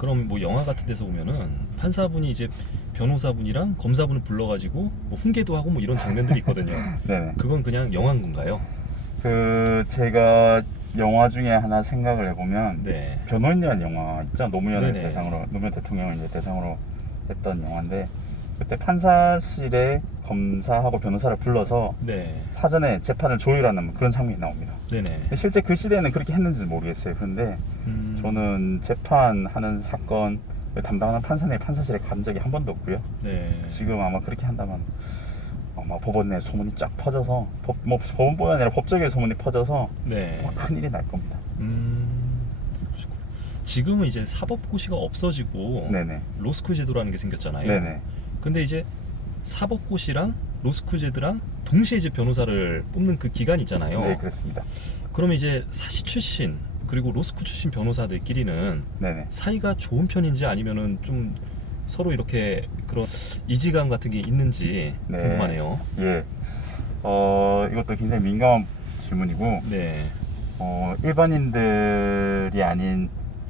그럼 뭐 영화 같은 데서 보면은 판사분이 이제 변호사분이랑 검사분을 불러가지고 뭐 훈계도 하고 뭐 이런 장면들이 있거든요. 네네. 그건 그냥 영화인 건가요? 제가 영화 중에 하나 생각을 해보면 네. 변호인이라는 영화 있죠. 노무현을 네네. 대상으로, 노무현 대통령을 이제 대상으로 했던 영화인데, 그때 판사실에 검사하고 변호사를 불러서 네. 사전에 재판을 조율하는 그런 장면이 나옵니다. 네네. 근데 실제 그 시대에는 그렇게 했는지는 모르겠어요. 그런데 저는 재판하는 사건 담당하는 판사의 판사실에 간 적이 한 번도 없고요. 네. 지금 아마 그렇게 한다면 아마 법원 내 소문이 쫙 퍼져서 법원뿐만 아니라 법조계 소문이 퍼져서 네. 큰일이 날 겁니다. 그러시구나. 지금은 이제 사법고시가 없어지고 네네. 로스쿨 제도라는 게 생겼잖아요. 네네. 근데 이제 사법고시랑 로스쿨 제도랑 동시에 이제 변호사를 뽑는 그 기간이 있잖아요. 네, 그렇습니다. 그러면 이제 사시 출신 그리고 로스쿨 출신 변호사들끼리는 네네. 사이가 좋은 편인지 아니면은 좀 서로 이렇게 그런 이지감 같은 게 있는지 네. 궁금하네요. 예. 이것도 굉장히 민감한 질문이고, 네. 일반인들이 아닌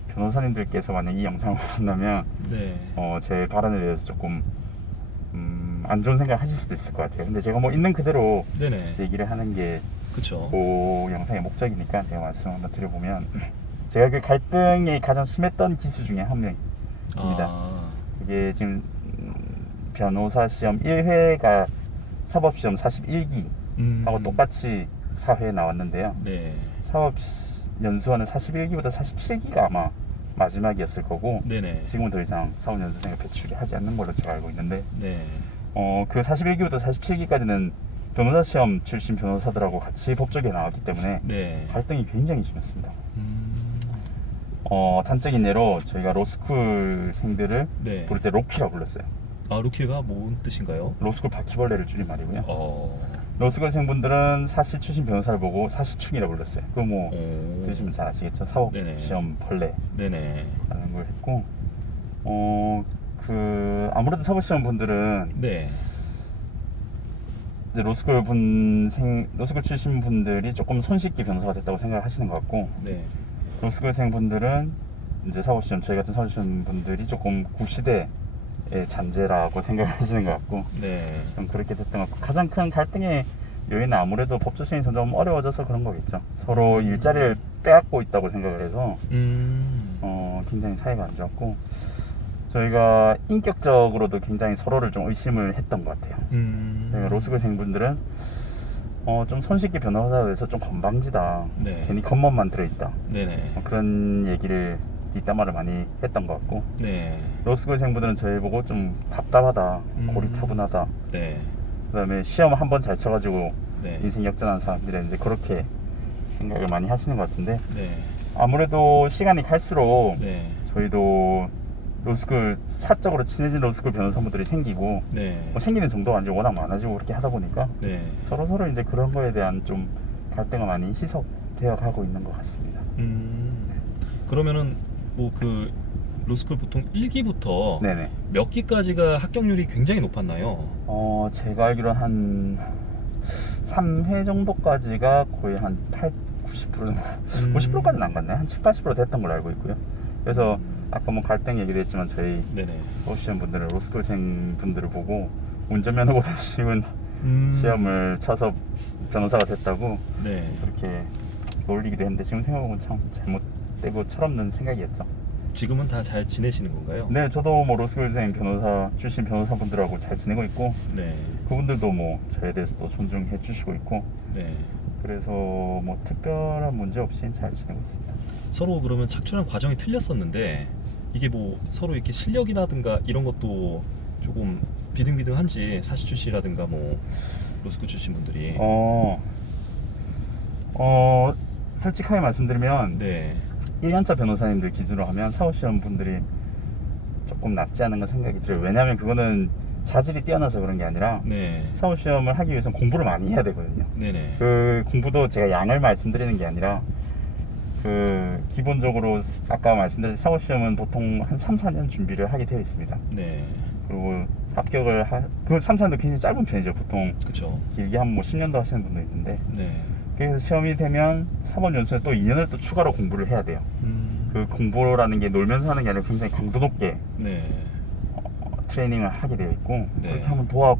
변호사님들께서 만약 이 영상을 보신다면, 네. 제 발언에 대해서 조금, 안 좋은 생각을 하실 수도 있을 것 같아요. 근데 제가 뭐 있는 그대로 네네. 얘기를 하는 게 그쵸. 그 영상의 목적이니까 제가 말씀 한번 드려보면, 제가 그 갈등이 가장 심했던 기수 중에 한 명입니다. 아, 이게 지금 변호사 시험 1회가 사법시험 41기 하고 똑같이 4회에 나왔는데요. 네. 사법 연수원은 41기보다 47기가 아마 마지막이었을 거고, 네네. 지금은 더 이상 사법연수생을 배출이 하지 않는 걸로 제가 알고 있는데, 네. 그 41기부터 47기까지는 변호사 시험 출신 변호사들하고 같이 법조계에 나왔기 때문에 네. 갈등이 굉장히 심했습니다. 단적인 예로 저희가 로스쿨생들을 네. 부를 때 로키라고 불렀어요. 아, 루키가 뭔 뜻인가요? 로스쿨 바퀴벌레를 줄임말이고요. 어. 로스쿨생분들은 사시 출신 변호사를 보고 사시충이라고 불렀어요. 그거 뭐 오. 들으시면 잘 아시겠죠? 사법 네네. 시험 벌레라는 네네. 걸 했고, 아무래도 사법 시험 분들은 네. 이제 로스쿨 출신 분들이 조금 손쉽게 변호사가 됐다고 생각을 하시는 것 같고, 네. 로스쿨생 분들은 이제 사법시험, 저희 같은 사법시험 분들이 조금 구시대의 잔재라고 생각을 하시는 것 같고, 네. 좀 그렇게 됐던 것 같고, 가장 큰 갈등의 요인은 아무래도 법조 시행이 점점 어려워져서 그런 거겠죠. 서로 일자리를 빼앗고 있다고 생각을 해서 굉장히 사이가 안 좋았고, 저희가 인격적으로도 굉장히 서로를 좀 의심을 했던 것 같아요. 저희가 로스쿨생 분들은 좀 손쉽게 변호사가 돼서 좀 건방지다, 네. 괜히 겉멋만 들어있다, 네네. 그런 얘기를 뒷담화를 많이 했던 것 같고, 네. 로스쿨생분들은 저희 보고 좀 답답하다, 고리타분하다, 네. 그 다음에 시험 한 번 잘 쳐가지고 네. 인생 역전한 사람들은 이제 그렇게 생각을 많이 하시는 것 같은데, 네. 아무래도 시간이 갈수록 네. 저희도 로스쿨 사적으로 친해진 로스쿨 변호사분들이 생기고, 네. 뭐 생기는 정도가 아니고 워낙 많아지고 그렇게 하다 보니까 네. 서로 이제 그런 거에 대한 좀 갈등이 많이 희석되어 가고 있는 것 같습니다. 그러면은 뭐 그 로스쿨 보통 1기부터 네네. 몇 기까지가 합격률이 굉장히 높았나요? 제가 알기로는 한 3회 정도까지가 거의 한 90%, 90%까지는 안 갔네. 한 7, 80% 됐던 걸로 알고 있고요. 그래서 아까 뭐 갈등 얘기도 했지만 저희 네네. 사법시험 분들은 로스쿨생 분들을 보고 운전면허보다 쉬운 시험을 쳐서 변호사가 됐다고 네. 그렇게 놀리기도 했는데, 지금 생각해보면 참 잘못되고 철없는 생각이었죠. 지금은 다 잘 지내시는 건가요? 네, 저도 뭐 로스쿨생 변호사 출신 변호사분들하고 잘 지내고 있고, 네. 그분들도 뭐 저에 대해서 또 존중해 주시고 있고, 네. 그래서 뭐 특별한 문제 없이 잘 지내고 있습니다. 서로 그러면 착출한 과정이 틀렸었는데 이게 뭐 서로 이렇게 실력이라든가 이런 것도 조금 비등비등한지, 사시 출시라든가 뭐 로스쿨 출신 분들이. 솔직하게 말씀드리면 네. 1년차 변호사님들 기준으로 하면 사법시험 분들이 조금 낫지 않은가 생각이 들어요. 왜냐하면 그거는 자질이 뛰어나서 그런 게 아니라 네. 사법시험을 하기 위해서는 공부를 많이 해야 되거든요. 네네. 그 공부도 제가 양을 말씀드리는 게 아니라, 기본적으로 아까 말씀드린 사법시험은 보통 한 3, 4년 준비를 하게 되어 있습니다. 네. 그리고 합격을 그 3, 4년도 굉장히 짧은 편이죠. 보통 그쵸. 길게 한 뭐 10년도 하시는 분도 있는데, 네. 그래서 시험이 되면 사법연수에 또 2년을 또 추가로 공부를 해야 돼요. 그 공부라는 게 놀면서 하는 게 아니라 굉장히 강도 높게 네. 트레이닝을 하게 되어 있고 네. 그렇게 하면 도합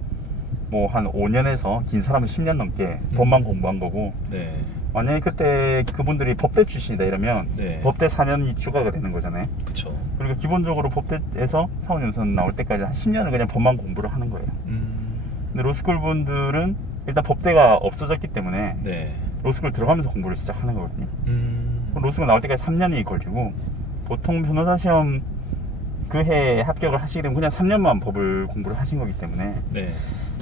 뭐 한 5년에서 긴 사람은 10년 넘게 법만 공부한 거고 네. 만약에 그때 그분들이 법대 출신이다 이러면 네. 법대 4년이 추가가 되는 거잖아요. 그쵸. 그리고 기본적으로 법대에서 사원연수원 나올 때까지 한 10년을 그냥 법만 공부를 하는 거예요. 근데 로스쿨 분들은 일단 법대가 없어졌기 때문에 네. 로스쿨 들어가면서 공부를 시작하는 거거든요. 음. 그럼 로스쿨 나올 때까지 3년이 걸리고 보통 변호사 시험 그 해에 합격을 하시게 되면 그냥 3년만 법을 공부를 하신 거기 때문에 네.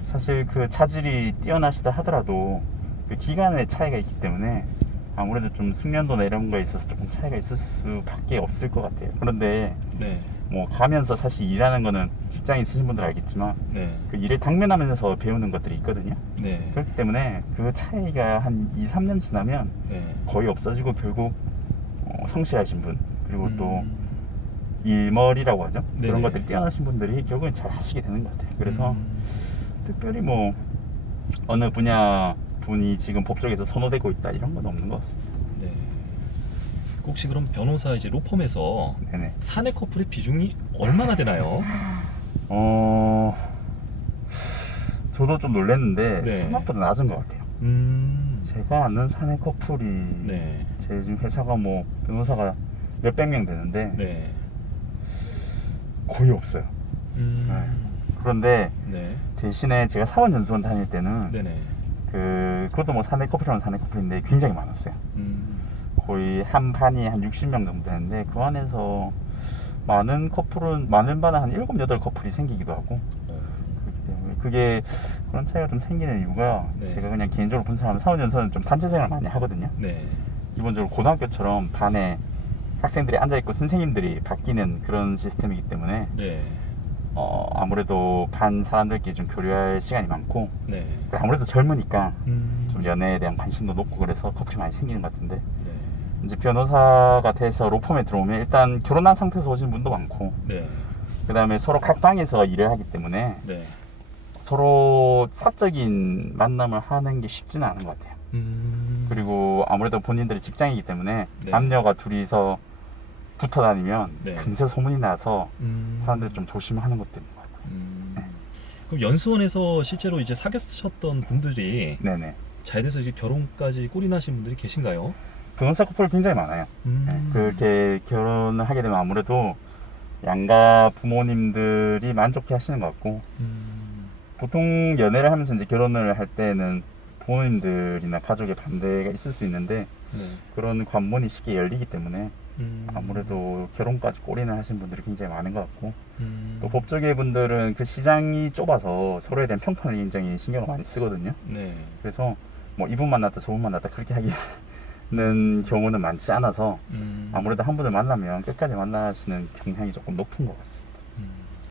사실 그 차질이 뛰어나시다 하더라도 그 기간의 차이가 있기 때문에 아무래도 좀 숙련도나 이런 거에 있어서 조금 차이가 있을 수밖에 없을 것 같아요. 그런데 네. 뭐 가면서 사실 일하는 거는 직장에 있으신 분들 알겠지만 네. 그 일을 당면하면서 배우는 것들이 있거든요. 네. 그렇기 때문에 그 차이가 한 2, 3년 지나면 네. 거의 없어지고 결국 성실하신 분 그리고 또 음. 일머리라고 하죠. 네네. 그런 것들이 뛰어나신 분들이 결국엔 잘 하시게 되는 것 같아요. 그래서 특별히 뭐 어느 분야 분이 지금 법 쪽에서 선호되고 있다 이런 건 없는 것 같습니다. 네. 혹시 그럼 변호사 이제 로펌에서 네네. 사내 커플의 비중이 얼마나 되나요? 저도 좀 놀랐는데 네. 생각보다 낮은 것 같아요. 제가 아는 사내 커플이 네. 제 지금 회사가 뭐 변호사가 몇백 명 되는데 네. 거의 없어요. 그런데 네. 대신에 제가 사원연수원 다닐 때는 네네. 그것도 뭐 사내 커플이라면 사내 커플인데 굉장히 많았어요. 거의 한 반이 한 60명 정도 되는데 그 안에서 많은 반은 한 7, 8커플이 생기기도 하고 그렇기 때문에 그게 그런 차이가 좀 생기는 이유가 네. 제가 그냥 개인적으로 분석하면 사원연수원은 좀 단체 생활을 많이 하거든요. 네. 기본적으로 고등학교처럼 반에 학생들이 앉아있고 선생님들이 바뀌는 그런 시스템이기 때문에 네. 아무래도 반 사람들끼리 좀 교류할 시간이 많고 네. 아무래도 젊으니까 좀 네. 연애에 대한 관심도 높고 그래서 커플이 많이 생기는 것 같은데 이제 변호사가 돼서 로펌에 들어오면 일단 결혼한 상태에서 오시는 분도 많고 네. 그 다음에 서로 각 방에서 일을 하기 때문에 네. 서로 사적인 만남을 하는 게 쉽지는 않은 것 같아요. 그리고 아무래도 본인들이 직장이기 때문에 네. 남녀가 둘이서 붙어 다니면 네. 금세 소문이 나서 사람들이 좀 조심하는 것도 있는 것 같아요. 그럼 연수원에서 실제로 이제 사귀었던 분들이 네네. 잘 돼서 이제 결혼까지 꼴이 나신 분들이 계신가요? 변호사 커플 굉장히 많아요. 네, 그렇게 결혼을 하게 되면 아무래도 양가 부모님들이 만족해 하시는 것 같고 보통 연애를 하면서 이제 결혼을 할 때는 부모님들이나 가족의 반대가 있을 수 있는데 네. 그런 관문이 쉽게 열리기 때문에 아무래도 결혼까지 골인을 하신 분들이 굉장히 많은 것 같고 또 법조계 분들은 그 시장이 좁아서 서로에 대한 평판을 굉장히 신경을 많이 쓰거든요. 네. 그래서 뭐 이분 만났다 저분 만났다 그렇게 하기는 경우는 많지 않아서 아무래도 한 분을 만나면 끝까지 만나시는 경향이 조금 높은 것 같습니다.